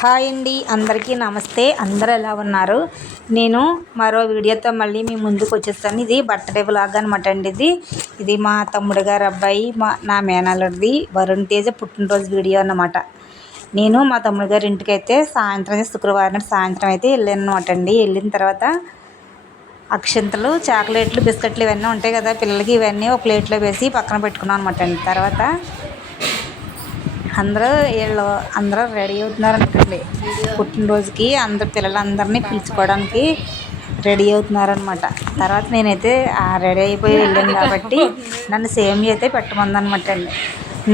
Hi అండి అందరికీ నమస్తే. అందరూ ఎలా ఉన్నారు? నేను మరో వీడియోతో మళ్ళీ మీ ముందుకు వచ్చేస్తాను. ఇది బర్త్డే బ్లాగ్ అనమాట అండి ఇది. ఇది మా తమ్ముడు గారు అబ్బాయి మా నా మేనల్లుడిది వరుణ్ తేజ పుట్టినరోజు వీడియో అన్నమాట. నేను మా తమ్ముడు గారి ఇంటికి అయితే సాయంత్రం శుక్రవారం సాయంత్రం అయితే వెళ్ళాను అనమాట అండి. వెళ్ళిన తర్వాత అక్షంతలు చాక్లెట్లు బిస్కెట్లు ఇవన్నీ ఉంటాయి కదా పిల్లలకి ఇవన్నీ ఒక ప్లేట్లో వేసి పక్కన పెట్టుకున్నాను అనమాట అండి. తర్వాత అందరూ వీళ్ళు అందరూ రెడీ అవుతున్నారు అనుకోండి పుట్టినరోజుకి అందరు పిల్లలందరినీ పిలుచుకోవడానికి రెడీ అవుతున్నారనమాట. తర్వాత నేనైతే రెడీ అయిపోయి వెళ్ళాను కాబట్టి నన్ను సేమ్ అయితే పెట్టమందనమాట అండి.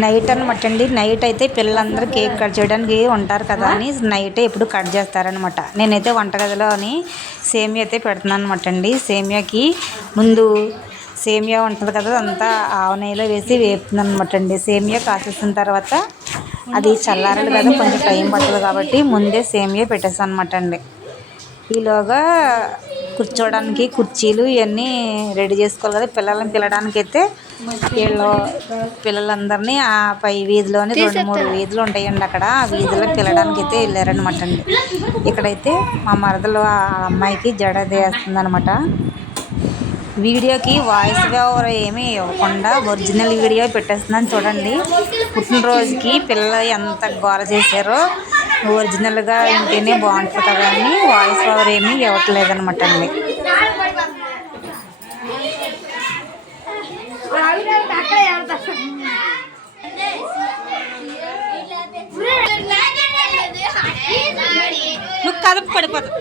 నైట్ అనమాట అండి. నైట్ అయితే పిల్లలందరూ కేక్ కట్ చేయడానికి ఉంటారు కదా అని నైట్ ఎప్పుడు కట్ చేస్తారనమాట. నేనైతే వంటగదిలోని సేమియా అయితే పెడుతున్నాను అనమాట అండి. సేమియాకి ముందు సేమియా ఉంటుంది కదా అంతా ఆవు నెయ్యిలో వేసి వేపుతుంది అనమాట అండి. సేమియా కాసేసిన తర్వాత అది చల్లారాలి కదా కొంచెం టైం పడుతుంది కాబట్టి ముందే సేమియా పెట్టేసాను అనమాట అండి. ఈలోగా కూర్చోవడానికి కుర్చీలు ఇవన్నీ రెడీ చేసుకోవాలి కదా పిల్లల్ని పిలడానికి అయితే వీళ్ళు పిల్లలందరినీ ఆ పై వీధిలోని రెండు మూడు వీధులు ఉంటాయండి అక్కడ ఆ వీధిలో పిల్లడానికి అయితే వెళ్ళారనమాట అండి. ఇక్కడైతే మా మరదలు ఆ అమ్మాయికి జడ వేస్తుంది అనమాట వీడియోకి వాయిస్ ఓవర్ ఏమీ ఇవ్వకుండా ఒరిజినల్ వీడియో పెట్టేస్తున్నాను చూడండి. పుట్టినరోజుకి పిల్ల ఎంత గోల చేశారో. ఒరిజినల్గా ఉంటేనే బాగుంటుంది కదా అని వాయిస్ ఓవర్ ఏమీ ఇవ్వట్లేదు అనమాట అండి. నువ్వు కదుపు పడిపోతావు.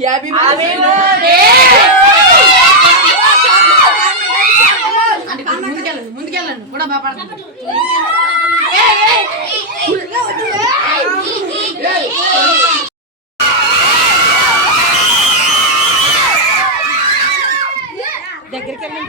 హ్యాపీ ముందుకెళ్ళండి ముందుకెళ్ళండి కూడా బాగా దగ్గరికి వెళ్ళి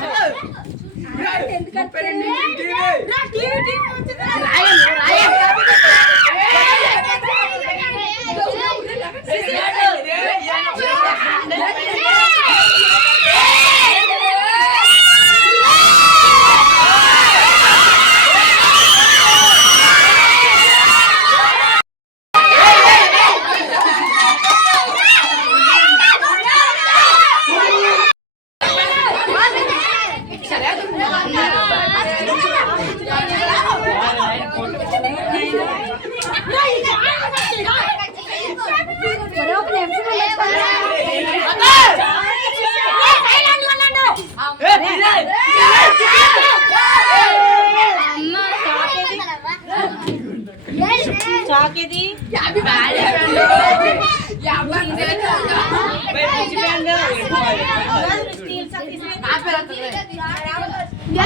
చాకేది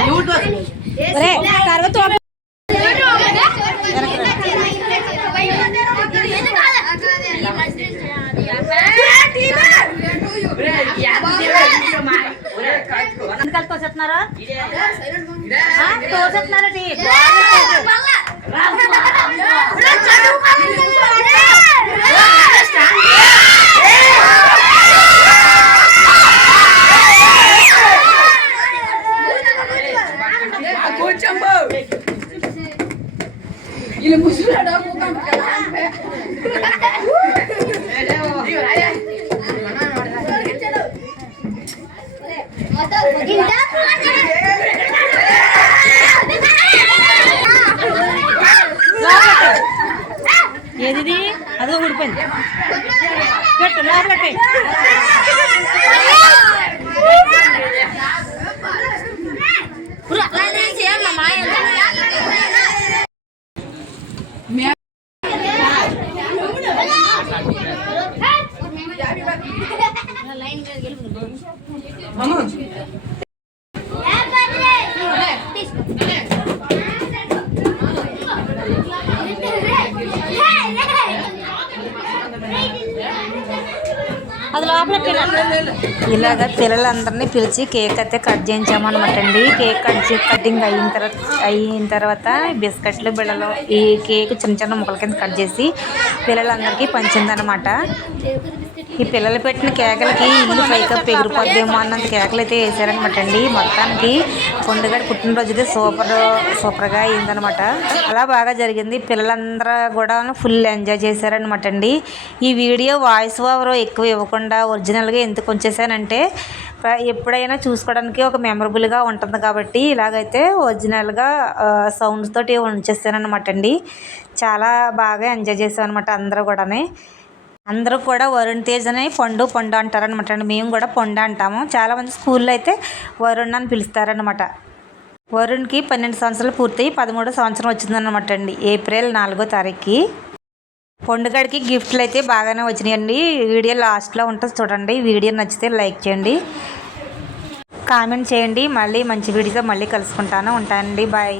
తర్వాత ఎందుకు తోసేస్తున్నారా? తోసేస్తున్నారా టీ వీళ్ళు ముసలాడా మూకంట కదా అంటే. ఏది 嗯。ఇలాగ పిల్లలందరినీ పిలిచి కేక్ అయితే కట్ చేయించామన్నమాట అండి. కేక్ కట్ కటింగ్ అయిన తర్వాత అయిన తర్వాత బిస్కెట్లు బిళ్ళలు ఈ కేక్ చిన్న చిన్న ముక్కల కింద కట్ చేసి పిల్లలందరికీ పంచిందనమాట ఈ పిల్లలు పెట్టిన కేకలకి ఇల్లు పైకప్పు ఎగిరిపోద్దేమో అన్నంత కేకలు అయితే వేసారనమాట అండి. మొత్తానికి పండుగడి పుట్టినరోజు అయితే సూపర్ సూపర్గా అయిందనమాట అలా బాగా జరిగింది. పిల్లలందరూ కూడా ఫుల్ ఎంజాయ్ చేశారనమాట అండి. ఈ వీడియో వాయిస్ ఓవర్ ఎక్కువ ఇవ్వకుండా ఒరిజినల్గా ఎందుకు ఉంచేసానంటే ఎప్పుడైనా చూసుకోవడానికి ఒక మెమరబుల్గా ఉంటుంది కాబట్టి ఇలాగైతే ఒరిజినల్గా సౌండ్స్ తోటి ఉంచేసానమాట అండి. చాలా బాగా ఎంజాయ్ చేసాం అనమాట అందరూ కూడా అందరూ కూడా వరుణ్ తేజ్ అని పండు పండు అంటారనమాట అండి. మేము కూడా పండు అంటాము. చాలామంది స్కూల్లో అయితే వరుణ్ అని పిలుస్తారనమాట వరుణ్కి పన్నెండు సంవత్సరాలు పూర్తయి పదమూడో సంవత్సరం వచ్చిందనమాట అండి. ఏప్రిల్ నాలుగో తారీఖుకి. పండుగడికి గిఫ్ట్లు అయితే బాగానే వచ్చినాయండి. వీడియో లాస్ట్లో ఉంటుంది చూడండి. వీడియో నచ్చితే లైక్ చేయండి. కామెంట్ చేయండి. మళ్ళీ మంచి వీడియోతో మళ్ళీ కలుసుకుంటాను. ఉంటానండి. బాయ్.